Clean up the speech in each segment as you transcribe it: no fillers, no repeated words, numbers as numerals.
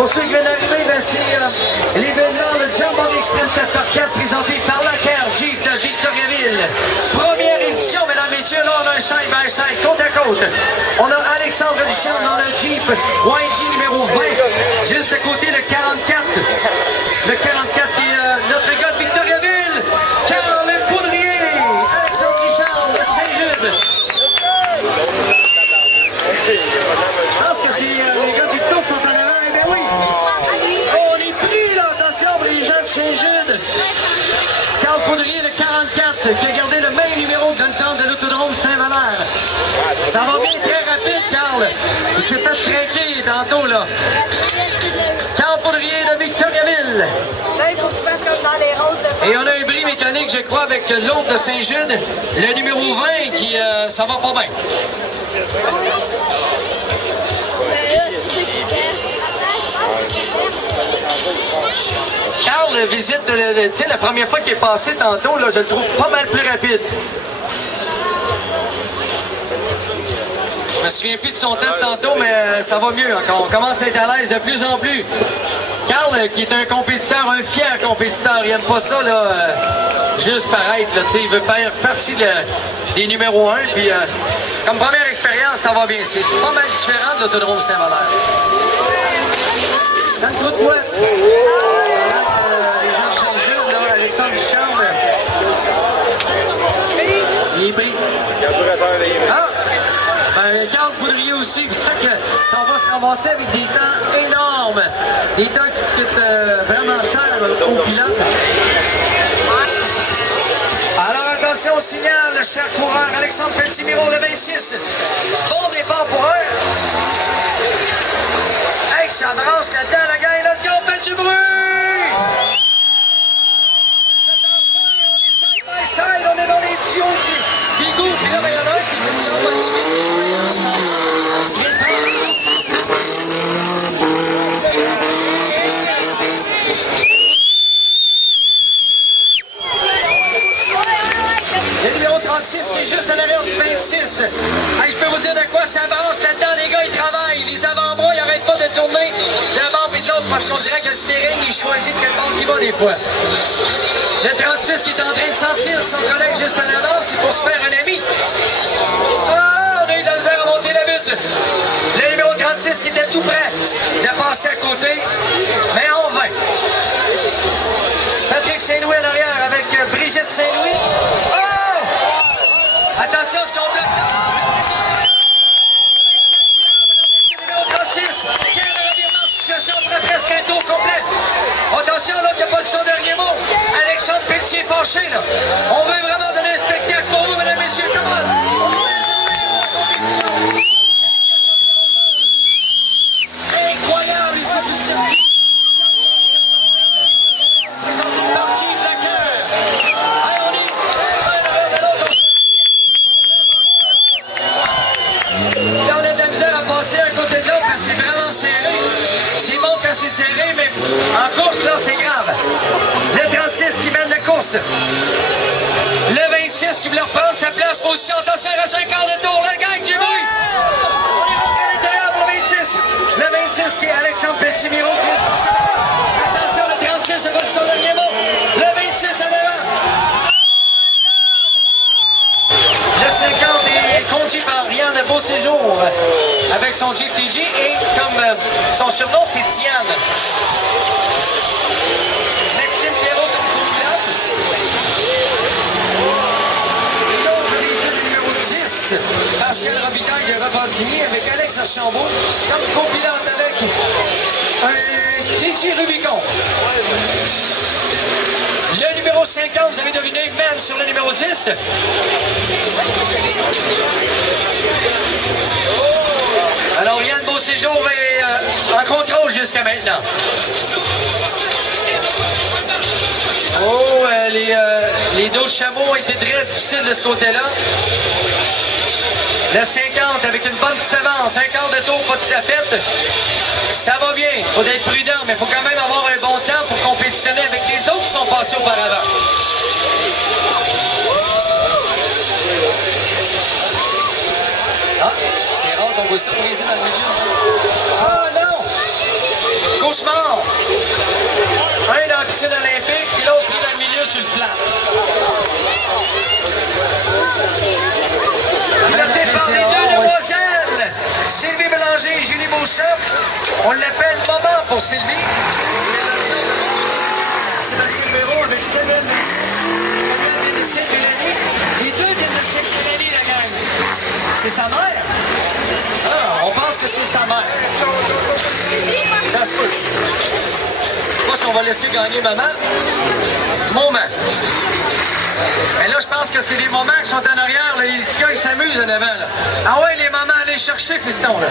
Pour ceux qui viennent d'arriver, ben c'est l'événement, le Jumbo Extreme 4x4 présenté par la CAR Jeep de Victoriaville. Première édition, mesdames, messieurs, là on a un side-by-side, côte à côte. On a Alexandre Duchamp dans le Jeep YG numéro 20, juste à côté le 44. Le 44 qui est notre gars de Victoriaville, Carl Le Poudrier, Alexandre Duchamp de Saint-Jude. Je pense que c'est les gars du Victor qui sont en avant. Eh bien oui! Oh, on est pris là, attention pour les gens de Saint-Jude. Carl Poudrier, le 44, qui a gardé le même numéro que dans le temps de l'autodrome Saint-Valère. Ça va bien, très rapide, Carl. Il s'est fait traquer tantôt là. Carl Poudrier de Victoriaville. Et on a un bris mécanique, je crois, avec l'autre de Saint-Jude, le numéro 20, qui ça va pas bien. Carl visite, tu sais, la première fois qu'il est passé tantôt, là, je le trouve pas mal plus rapide. Je me souviens plus de son temps de tantôt, mais ça va mieux encore. On commence à être à l'aise de plus en plus. Carl, qui est un compétiteur, un fier compétiteur, il aime pas ça, là, juste paraître, là, tu sais, il veut faire partie des numéros 1, puis comme première expérience, ça va bien. C'est pas mal différent de l'autodrome Saint-Valère. Dans le trou de boîte. Les gens de Saint-Jude, là, Alexandre Duchamp, il est pris. Ah! Ben, Carl Poudrier aussi, on va se ramasser avec des temps énormes. Des temps qui coûtent vraiment cher aux pilotes. Alors attention au signal, le cher coureur Alexandre Pelletier-Miro, le 26. Bon départ pour eux. Hey, ça brasse là-dedans, la gang, let's go, faites du bruit! C'est en feu, on est dans les tuyaux qui goûtent, puis là, ben, il y en a un qui s'en va le numéro 36 qui est juste à l'arrière du 26. Hey, je peux vous dire de quoi ça brasse là-dedans, les gars, ils travaillent. Les avant-bras, ils n'arrêtent pas de tourner d'un bord et de l'autre parce qu'on dirait que le steering, il choisit de quel bord il va des fois. Le 36 qui est en train de sentir son collègue juste à l'avant, c'est pour se faire un ami. Ah, on a eu de la misère à monter la butte. Le numéro 36 qui était tout prêt de passer à côté, mais en vain. Patrick Saint-Louis à l'arrière avec Brigitte Saint-Louis. Oh! Attention, ce qu'on bloque là. Numéro 36, quel revirement de situation après presque un tour complet. Attention, là, qu'il n'y a pas de son dernier mot. Alexandre Pelletier fâché, là. On veut vraiment donner un spectacle pour vous, mesdames et messieurs. Comment? Incroyable ici, c'est ça. Présenté par Jeep Lacoeur. Allez, on est un derrière de l'autre. Là, on a de la misère à passer un côté de l'autre parce que c'est vraiment serré. C'est bon quand c'est serré, mais en course, là, c'est grave. Le 36 qui mène la course. Le 26 qui voulait reprendre sa place, position. Attention, il reste un quart de tour. La gang du bruit. On est rentré à l'intérieur pour le 26. Le 26 qui est Alexandre Pelletier-Miro. Attention, le 36, c'est pas de son dernier mot. Le 26 à devant. Le 50 est conduit par Yann Beauséjour avec son Jeep TG et comme son surnom, c'est Tiane. Maxime Perrault comme copilote. Numéro 10, Pascal Robitaille de Repentigny avec Alex Archambault comme copilote avec un TG Rubicon. Le numéro 50, vous avez deviné, mène sur le numéro 10. Alors, Yann Beauséjour est en contrôle jusqu'à maintenant. Oh, les dos de chameau ont été très difficiles de ce côté-là. Le 50 avec une bonne petite avance, un quart de tour, pas tout à fait. Ça va bien, il faut être prudent, mais il faut quand même avoir un bon temps pour compétitionner avec les autres qui sont passés auparavant. Ah, c'est rare qu'on voit ça briser dans le milieu. Ah non! cauchemar. Un dans la piscine olympique, puis l'autre pris dans le milieu sur le flat. Piloté par les deux demoiselles, Sylvie Bélanger et Julie Beauchamp. On l'appelle Maman pour Sylvie. Sébastien Béraud avec Céline. Samuel de Sainte-Mélanie. Les deux viennent de Sainte-Mélanie, la gang. C'est sa mère. Ah, on pense que c'est sa mère. Ça se peut. Je sais pas si on va laisser gagner maman. Moment. Mais là, je pense que c'est les mamans qui sont en arrière. Là. Les petits gars, ils s'amusent en avant. Là. Ah ouais, les mamans, allez chercher, fiston. Là.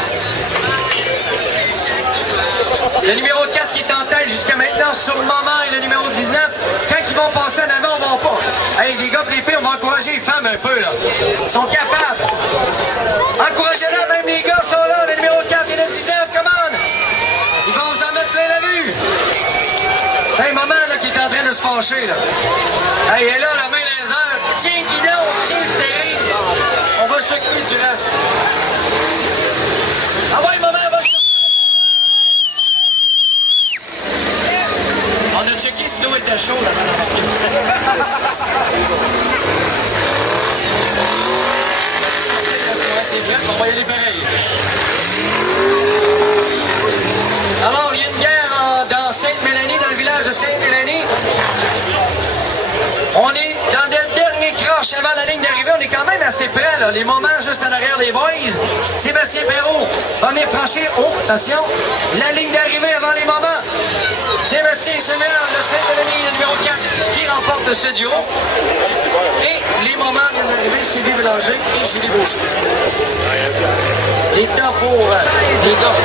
Le numéro 4 qui est en tête jusqu'à maintenant sur maman et le numéro 19. Quand ils vont passer en avant, on va pas. Hey, les gars et les filles, on va encourager les femmes un peu. Là. Ils sont capables. Encouragez-les, même les gars sont là. Le numéro 4 et le 19, commande. Ils vont vous en mettre plein la vue. Hey, maman, là, qui est en train de se fâcher, là. Hey, elle est là, la main dans les airs. Tiens, guidon, tiens, stérile. On va s'occuper du reste. Ah ouais, maman, va chercher. On a checké si l'eau était chaude avant d'embarquer. C'est vrai, on va y aller pareil. Alors, il y a une guerre dans Sainte-Mélanie, dans le village de Sainte-Mélanie. On est dans le dernier croche avant la ligne d'arrivée. On est quand même assez près, là. Les moments juste en arrière des boys. Sébastien Perrault va venir franchir, attention, la ligne d'arrivée avant les moments. Sébastien Samuel de Sainte-Mélanie, le numéro 4, qui remporte ce duo. Et les moments viennent d'arriver, Sylvie Bélanger et Julie Beauchamp. Les temps pour les gars.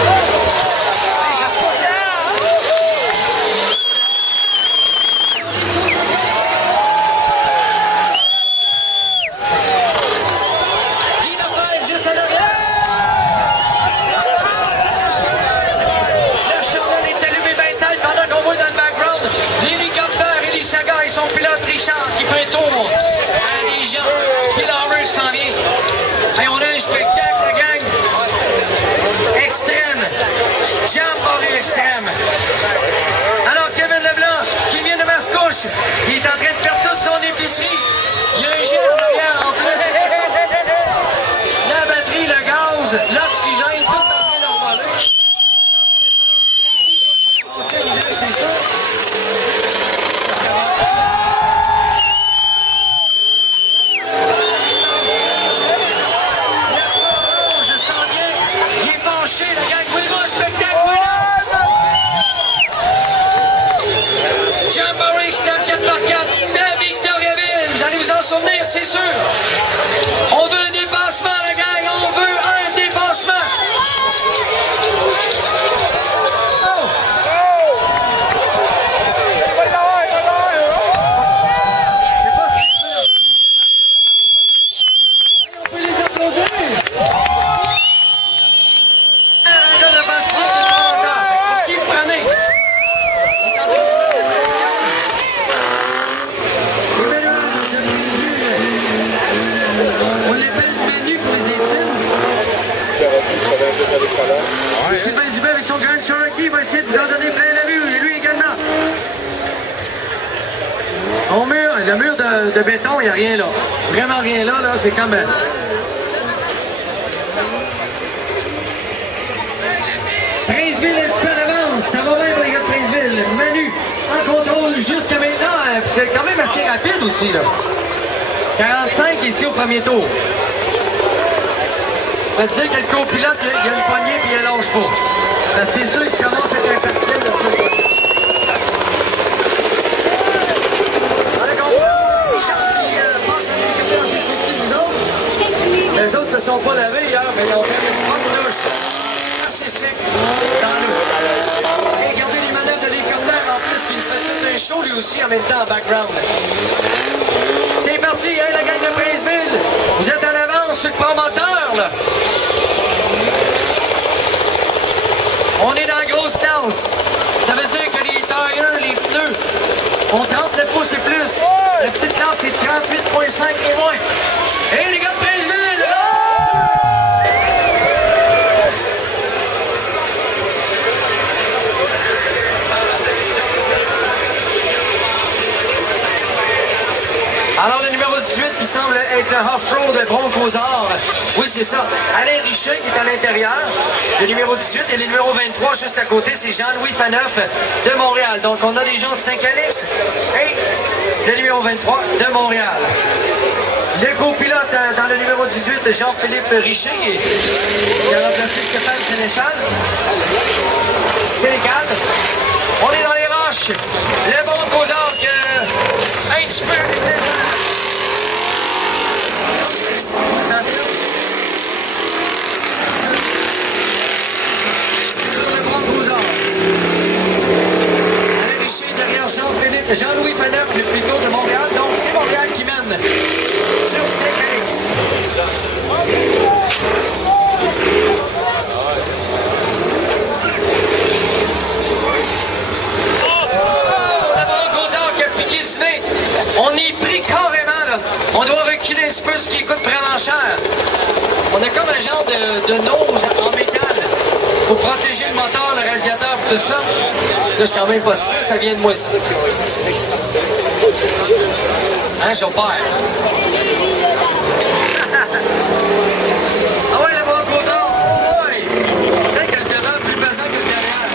Son pilote Richard qui fait un tour à les gens. Puis l'Hammer qui s'en vient. Et on a un spectacle, la gang. Extrême. Jamboree extrême. Alors Kevin Leblanc, qui vient de Mascouche, il est en train de faire toute son épicerie. Il y a un gîte en arrière en plus. La batterie, le gaz, l'oxygène, tout en train de revoler. C'est ça. Jamboree Step 4x4 de Victoriaville. Vous allez vous en souvenir, c'est sûr. On veut un dépassement, la gang. On veut un dépassement. Oh. On peut les applaudir. Qui prenez? On l'appelle Manu pour les intimes. Sylvain Dubé avec son Grand Cherokee va essayer de vous en donner plein la vue, et lui également. Au mur, le mur de béton, il n'y a rien là. Vraiment rien là, c'est comme... Princeville est super avance, ça va bien pour les gars de Princeville. Manu en contrôle jusqu'à maintenant, c'est quand même assez rapide aussi là. 45 ici au premier tour. Je vais te dire que le copilote, il y a une poignée puis il lâche pas. C'est sûr qu'il commence à être impartial de ce côté. Les autres se sont pas lavés hier, mais ils ont fait une bonne douche. Assez sec dans l'eau. Et regardez les manœuvres de l'hélicoptère en plus, qui nous fait tout un show lui aussi en même temps en background. C'est parti, hein, la gang de Princeville. Vous êtes en avance sur le promoteur, là. On est dans la grosse classe. Ça veut dire que les tailleurs, les pneus, ont 39 pouces et plus. La petite classe est 38,5 et moins. Et les gars de Princeville, là! Cosard. Oui, c'est ça. Alain Richer qui est à l'intérieur, le numéro 18, et le numéro 23 juste à côté, c'est Jean-Louis Faneuf de Montréal. Donc, on a des gens de Saint-Calix et le numéro 23 de Montréal. Le copilote dans le numéro 18, Jean-Philippe Richer, qui a remplacé Stéphane Sénécal. On est dans les roches. Le bon Cosard qui un petit peu attention. Sur le bon Cosard. Alain Richer derrière Jean-Louis Faneuf, le plus tôt de Montréal. Donc c'est Montréal qui mène sur Saint-Calix. On est pris carrément, là. On doit reculer un petit peu, ce qui coûte vraiment cher. On a comme un genre de nose en métal pour protéger le moteur, le radiateur et tout ça. Là, je suis quand même pas sûr, ça vient de moi, ça. Hein, j'ai peur. Ah ouais, le bon Cosard. Oh boy! C'est vrai que le devant est plus pesant que le derrière.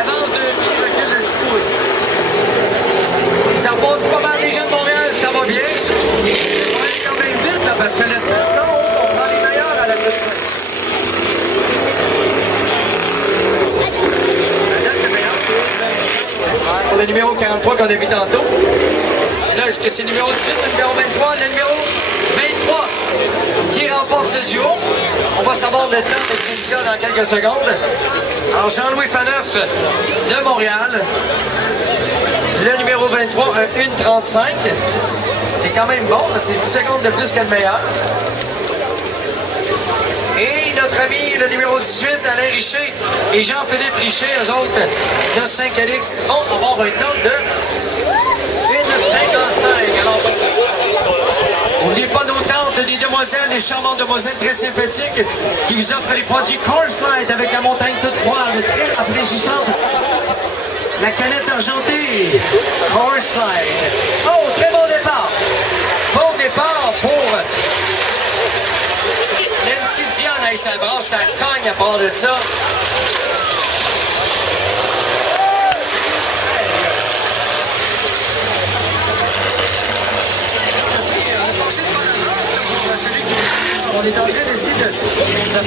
Avance de pied, recule de 6 pouces. Ça passe pas mal les gens de Montréal, ça va bien. On est quand même vite, là, parce que le temps, on prend les meilleurs à la toute fin. Pour le numéro 43 qu'on a vu tantôt. Là, est-ce que c'est le numéro 18, le numéro 23, le numéro 23 qui remporte ce duo? On va savoir le temps de finition dans quelques secondes. Alors, Jean-Louis Faneuf de Montréal. Le numéro 23, 1,35. C'est quand même bon, c'est 10 secondes de plus que le meilleur. Et notre ami, le numéro 18, Alain Richer et Jean-Philippe Richer, eux autres de Saint-Calix, vont avoir un temps de 1,55. Alors, n'oubliez pas nos tantes, des demoiselles, des charmantes demoiselles très sympathiques qui vous offrent les produits Coors Light avec la montagne toute froide, très rafraîchissante. La canette argentée, Coors Light. Oh, très bon départ. Bon départ pour Nancy Dion. Hey, ça branche, ça cogne à part de ça. On est en train d'essayer de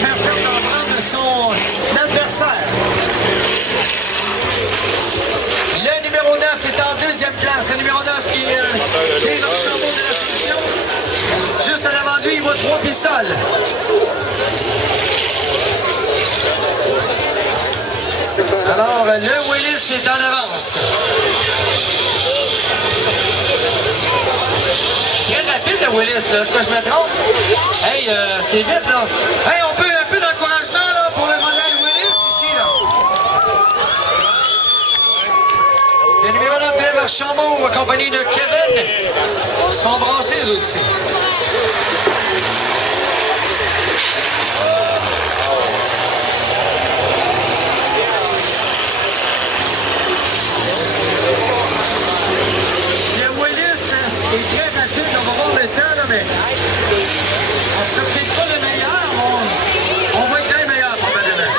faire comprendre son adversaire. Le numéro 9 est en deuxième place. Le numéro 9 qui est Dave Archambault de la section. Juste en avant de lui, il voit 3 pistoles. Alors, le Willis est en avance. Très rapide, le Willis, est-ce que je me trompe? Hey, c'est vite, là. Hey, on peut un peu d'encouragement, là, pour le modèle Willis, ici, là. Le numéro 9, Dave Archambault, accompagné de Kevin. Ils se font brasser, eux aussi. C'est très rapide, on va voir le temps, là, mais on sera peut-être pas le meilleur, on va être les meilleurs, probablement.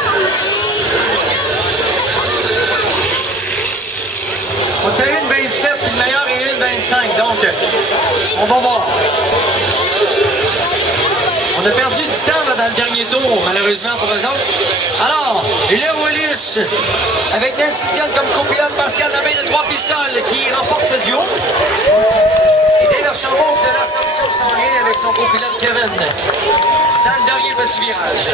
On a une 27, puis le meilleur est une 25, donc on va voir. On a perdu du temps là, dans le dernier tour, malheureusement pour eux autres. Alors, le Willis, avec Nancy Dion comme copilote, Pascal Lamé de 3 pistoles qui remporte ce duo. Et Dave Archambault de l'Assomption s'en vient avec son copilote Kevin dans le dernier petit virage.